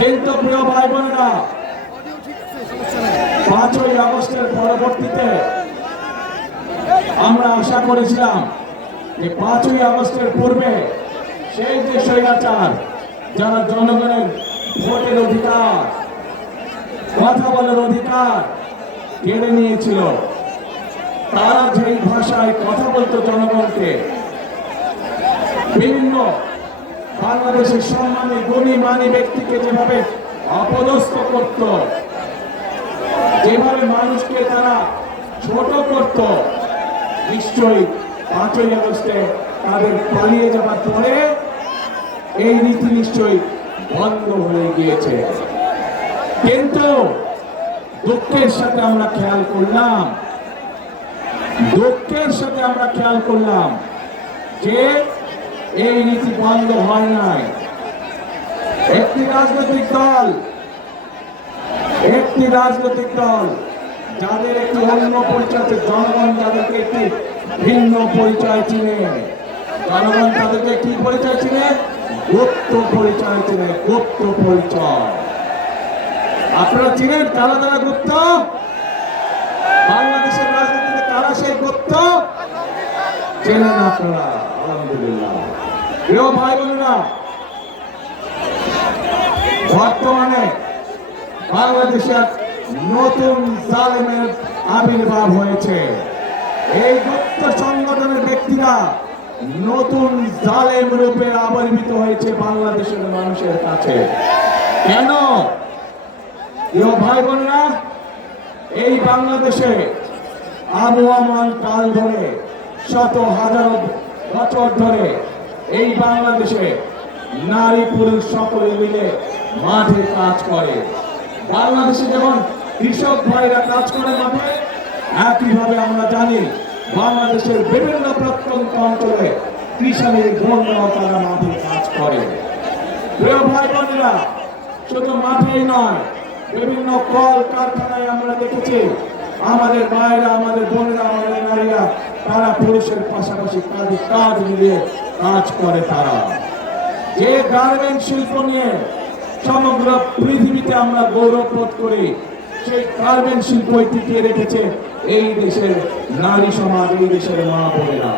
কিন্তু প্রিয় ভাই বোনেরা পাঁচই আগস্টের পরবর্তীতে আমরা আশা করেছিলাম যে পাঁচই আগস্টের পূর্বে সেই যে স্বৈরাচার, যারা জনগণের ভোটের অধিকার, কথা বলার অধিকার কেড়ে নিয়েছিল, তারা যেই ভাষায় কথা বলতো জনগণকে বিভিন্ন বাংলাদেশের সম্মানী গুণী মানী ব্যক্তিকে যেভাবে অপদস্থ করত, যেভাবে মানুষকে তারা ছোট করত, নিশ্চয়ই পাঁচই আগস্টে তাদের পালিয়ে যাবার পরে এই নীতি নিশ্চয়ই বন্ধ হয়ে গিয়েছে। কিন্তু দুঃখের সাথে আমরা খেয়াল করলাম, দুঃখের সাথে আমরা খেয়াল করলাম যে এই নীতি বন্ধ হয় নাই। একটি রাজনৈতিক দল, একটি রাজনৈতিক দল, যাদের একটি অন্য পরিচয় জনগণ যাদেরকে একটি ভিন্ন পরিচয় চিনে। জনগণ তাদেরকে কি পরিচয় চিনে? গুপ্ত পরিচয় চিনে, গুপ্ত পরিচয়। আপনারা চিনেন কারা তারা গুপ্ত? বাংলাদেশের রাজনীতিতে কারা সেই গুপ্ত? চেনেন আপনারা, আলহামদুলিল্লাহ। প্রিয় ভাই বোনেরা বর্তমানে বাংলাদেশের নতুন জালেমের আবির্ভাব হয়েছে। এই গুপ্ত সংগঠনের ব্যক্তিরা নতুন জালেম রূপে আবির্ভূত হয়েছে বাংলাদেশের মানুষের কাছে। কেন? ভাই বোনেরা এই বাংলাদেশে আবহাওয়ামান কাল ধরে শত হাজার বছর ধরে এই বাংলাদেশে নারী পুরুষ সকলে মিলে মাঠে কাজ করে। বাংলাদেশে যেমন কৃষক ভাইরা কাজ করে মাঠে, একইভাবে আমরা জানি বাংলাদেশের বিভিন্ন প্রত্যন্ত অঞ্চলে কৃষকের বোনরাও তারা মাঠে কাজ করে। প্রিয় ভাই বোনেরা শুধু মাঠেই নয়, বিভিন্ন কল কারখানায় আমরা দেখেছি আমাদের মায়েরা আমাদের বোনেরা, আমাদের নারীরা, তারা পুরুষের পাশাপাশি কাজে কাজ মিলিয়ে কাজ করে তারা। যে গার্মেন্ট শিল্প নিয়ে সমগ্র পৃথিবীতে আমরা গৌরব বোধ করি, সেই গার্মেন্ট শিল্পই টিকিয়ে রেখেছে এই দেশের নারী সমাজ, এই দেশের মা বোনেরা।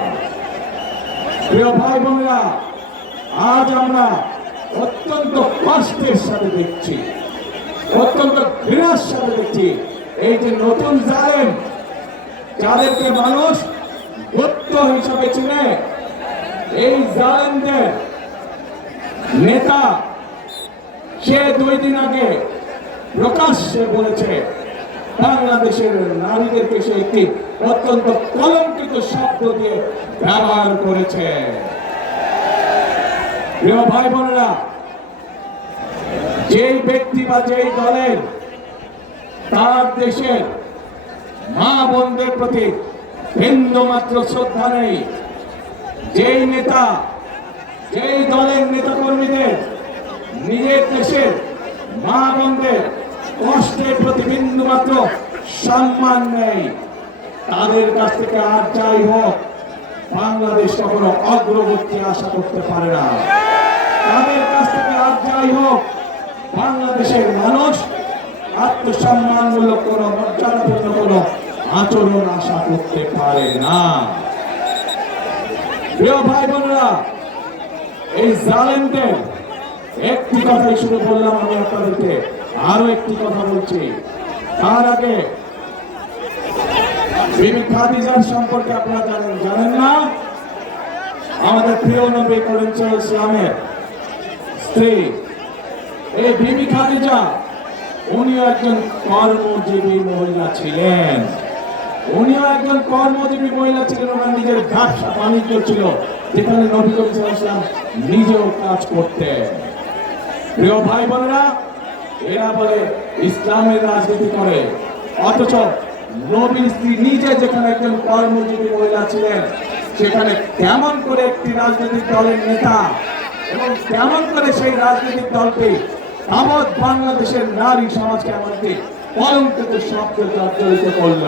প্রিয় ভাই বোনেরা, আজ আমরা অত্যন্ত কষ্টের সাথে দেখছি, অত্যন্ত ঘৃণার সাথে দেখছি, এই যে নতুন জালেম যাদেরকে মানুষ গুপ্ত হিসাবে চিনে, এই জালেমদের নেতা, সে দুই দিন আগে প্রকাশ্যে বলেছে, বাংলাদেশের নারীদেরকে সে একটি অত্যন্ত কলঙ্কিত শব্দ দিয়ে ব্যবহার করেছে। প্রিয় ভাই বোনেরা যেই ব্যক্তি বা যেই দলের, তার দেশের মা বোনদের প্রতি বিন্দু মাত্র শ্রদ্ধা নেই। যেই নেতা যেই দলের নেতা কর্মীদের নিজের দেশের মা বোনদের কষ্টের প্রতি বিন্দু মাত্র সম্মান নেই, তাদের কাছ থেকে আর যাই হোক, বাংলাদেশ কখনো অগ্রগতি আশা করতে পারে না। তাদের কাছ থেকে আর যাই হোক, বাংলাদেশের মানুষ আত্মসম্মানমূলক কোনো মর্যাদাপূর্ণ কোনো আচরণ আশা করতে পারে না। প্রিয় ভাই বোনেরা এই জালেমদের একটি কথাই শুধু বললাম আমি আপনাদেরকে আরও একটি কথা বলছি। তার আগে সম্পর্কে আপনারা জানেন জানেন না? আমাদের প্রিয় নবী করিম ইসলামের স্ত্রী। এই বিবি খাদিজা উনি একজন কর্মজীবী মহিলা ছিলেন। উনিও একজন কর্মজীবী মহিলা ছিলেন, ওনার নিজের ব্যবসা বাণিজ্য ছিল। যেখানে নবী করিম সাল্লাল্লাহু নিজেও কাজ করতেন। প্রিয় ভাই বোনেরা, এরা বলে ইসলামের রাজনীতি করে। অথচ নবীর স্ত্রী নিজে যেখানে একজন কর্মজীবী মহিলা ছিলেন, সেখানে কেমন করে একটি রাজনৈতিক দলের নেতা এবং কেমন করে সেই রাজনৈতিক দলকে তাবৎ বাংলাদেশের নারী সমাজকে আমাদের কলঙ্কিত শব্দ জর্জরিত করল।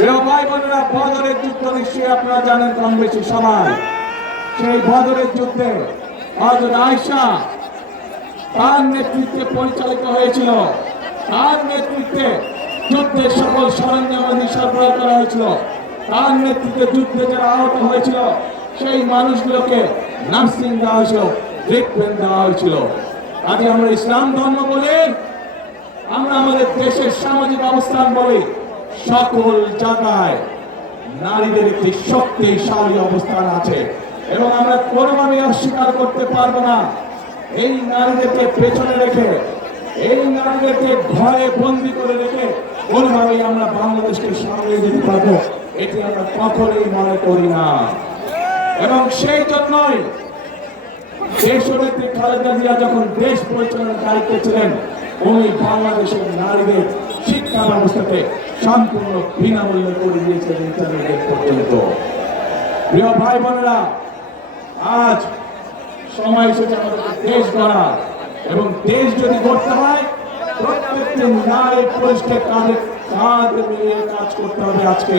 ভাই বোনেরা বদরের যুদ্ধ নিশ্চয়ই আপনারা জানেন কম বেশি সবাই সেই বদরের যুদ্ধে হযরত আয়েশা তার নেতৃত্বে পরিচালিত হয়েছিল। তার নেতৃত্বে যুদ্ধের সকল সরঞ্জামাদি সরবরাহ করা হয়েছিল। তার নেতৃত্বে যুদ্ধে যারা আহত হয়েছিল, সেই মানুষগুলোকে নার্সিং দেওয়া হয়েছিল, ট্রিটমেন্ট দেওয়া হয়েছিল। আজকে আমরা ইসলাম ধর্ম বলে, আমরা আমাদের দেশের সামাজিক অবস্থান বলি সকল জায়গায় নারীদের একটি শক্তিশালী অবস্থান আছে এবং আমরা কোনোভাবে অস্বীকার করতে পারব না। এই নারীদেরকে পেছনে রেখে, এই নারীদেরকে ঘরে বন্দি করে রেখে কোনোভাবেই আমরা বাংলাদেশকে সামনে যেতে পারব, এটি আমরা কখনোই মনে করি না। এবং সেই জন্যই দেশনেত্রী খালেদা জিয়া যখন দেশ পরিচালনার দায়িত্বে ছিলেন, উনি বাংলাদেশের নারীদের শিক্ষা ব্যবস্থাকে সম্পূর্ণ বিনামূল্যে করে দিয়েছেন ইন্টারমিডিয়েট পর্যন্ত। প্রিয় ভাই বোনেরা, আজ সময় এসেছে আমাদের দেশ গড়া এবং দেশ যদি গড়তে হয়, প্রত্যেকটি নারী পুরুষকে কাঁধে কাঁধ মিলিয়ে কাজ করতে হবে আজকে।